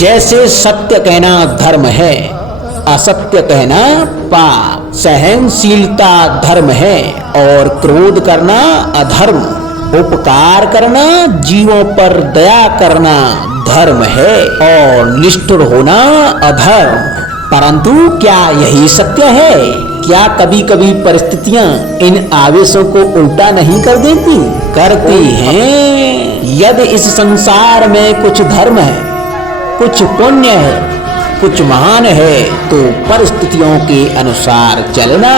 जैसे सत्य कहना धर्म है, असत्य कहना पाप, सहनशीलता धर्म है और क्रोध करना अधर्म, उपकार करना, जीवों पर दया करना धर्म है और निष्ठुर होना अधर्म। परंतु क्या यही सत्य है? क्या कभी कभी परिस्थितियां इन आवेशों को उल्टा नहीं कर देती? करती हैं। यदि इस संसार में कुछ धर्म है, कुछ पुण्य है, कुछ महान है, तो परिस्थितियों के अनुसार चलना।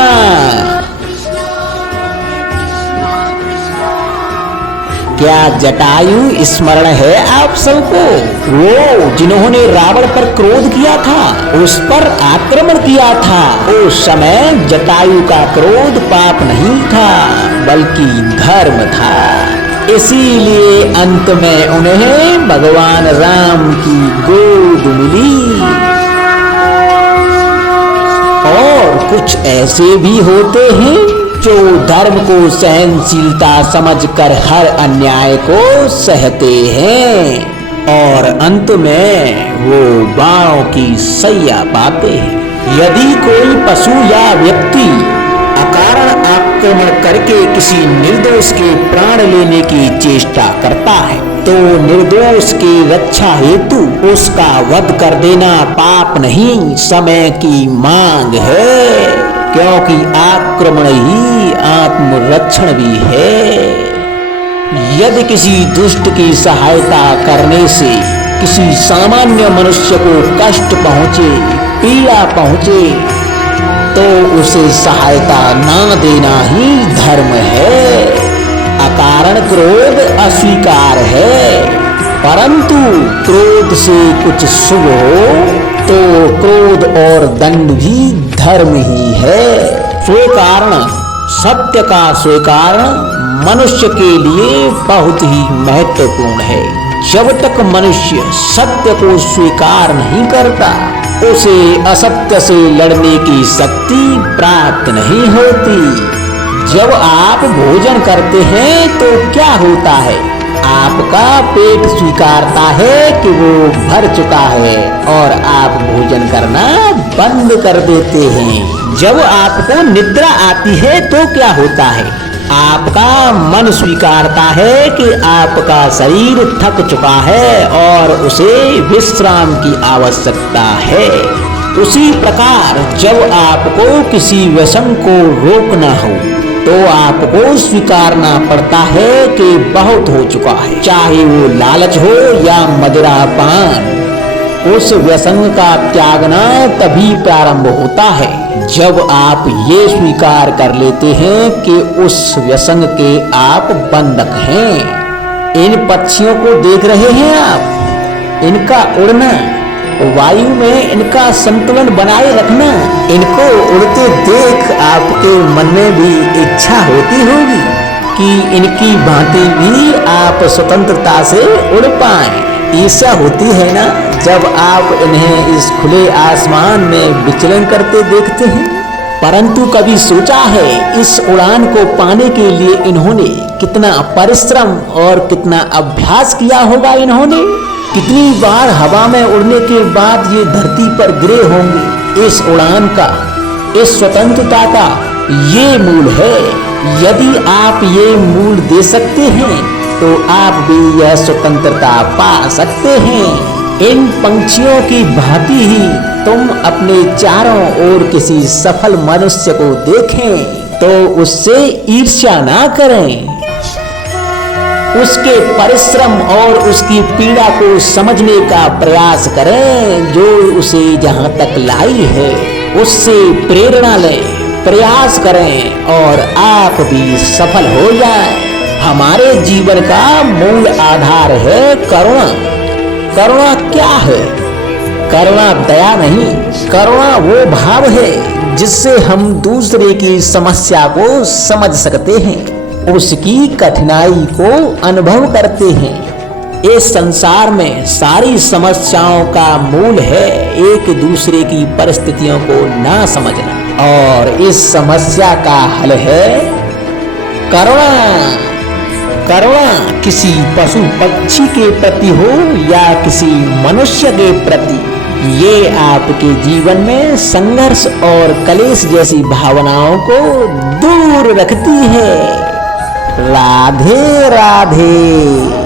क्या जटायु स्मरण है आप सबको? वो जिन्होंने रावण पर क्रोध किया था, उस पर आक्रमण किया था। उस समय जटायु का क्रोध पाप नहीं था बल्कि धर्म था। इसीलिए अंत में उन्हें भगवान राम की गोद मिली। और कुछ ऐसे भी होते हैं जो धर्म को सहनशीलता समझकर हर अन्याय को सहते हैं और अंत में वो बाणों की सैया पाते हैं। यदि कोई पशु या व्यक्ति अकारण आक्रमण करके किसी निर्दोष के प्राण लेने की चेष्टा करता है, तो निर्दोष की रक्षा हेतु उसका वध कर देना पाप नहीं, समय की मांग है, क्योंकि आक्रमण ही आत्मरक्षण भी है। यदि किसी दुष्ट की सहायता करने से किसी सामान्य मनुष्य को कष्ट पहुंचे, पीड़ा पहुंचे, तो उसे सहायता ना देना ही धर्म है। अकारण क्रोध अस्वीकार है, परंतु क्रोध से कुछ शुभ हो तो क्रोध और दंड भी धर्म ही है। स्वीकारण, सत्य का स्वीकारण मनुष्य के लिए बहुत ही महत्वपूर्ण है। जब तक मनुष्य सत्य को स्वीकार नहीं करता, उसे असत्य से लड़ने की शक्ति प्राप्त नहीं होती। जब आप भोजन करते हैं तो क्या होता है? आपका पेट स्वीकारता है कि वो भर चुका है और आप भोजन करना बंद कर देते हैं। जब आपको निद्रा आती है तो क्या होता है? आपका मन स्वीकारता है कि आपका शरीर थक चुका है और उसे विश्राम की आवश्यकता है। उसी प्रकार जब आपको किसी व्यसन को रोकना हो तो आपको स्वीकारना पड़ता है कि बहुत हो चुका है, चाहे वो लालच हो या मदिरापान। उस व्यसन का त्यागना तभी प्रारंभ होता है जब आप ये स्वीकार कर लेते हैं कि उस व्यसन के आप बंधक हैं। इन पक्षियों को देख रहे हैं आप, इनका उड़ना, वायु में इनका संतुलन बनाए रखना, इनको उड़ते देख आपके मन में भी इच्छा होती होगी कि इनकी भांति भी आप स्वतंत्रता से उड़ पाएं। ईर्ष्या होती है ना जब आप इन्हें इस खुले आसमान में विचलन करते देखते हैं। परंतु कभी सोचा है इस उड़ान को पाने के लिए इन्होंने कितना परिश्रम और कितना अभ्यास किया होगा? इन्होंने कितनी बार हवा में उड़ने के बाद ये धरती पर गिरे होंगे। इस उड़ान का, इस स्वतंत्रता का ये मूल है। यदि आप ये मूल दे सकते हैं तो आप भी यह स्वतंत्रता पा सकते हैं। इन पंछियों की भांति ही तुम अपने चारों ओर किसी सफल मनुष्य को देखें तो उससे ईर्ष्या ना करें। उसके परिश्रम और उसकी पीड़ा को समझने का प्रयास करें जो उसे जहां तक लाई है। उससे प्रेरणा लें, प्रयास करें और आप भी सफल हो जाएं। हमारे जीवन का मूल आधार है करुणा। करुणा क्या है? करुणा दया नहीं, करुणा वो भाव है जिससे हम दूसरे की समस्या को समझ सकते हैं, उसकी कठिनाई को अनुभव करते हैं। इस संसार में सारी समस्याओं का मूल है एक दूसरे की परिस्थितियों को ना समझना, और इस समस्या का हल है करुणा। करुणा किसी पशु पक्षी के प्रति हो या किसी मनुष्य के प्रति, ये आपके जीवन में संघर्ष और कलेश जैसी भावनाओं को दूर रखती है। राधे राधे।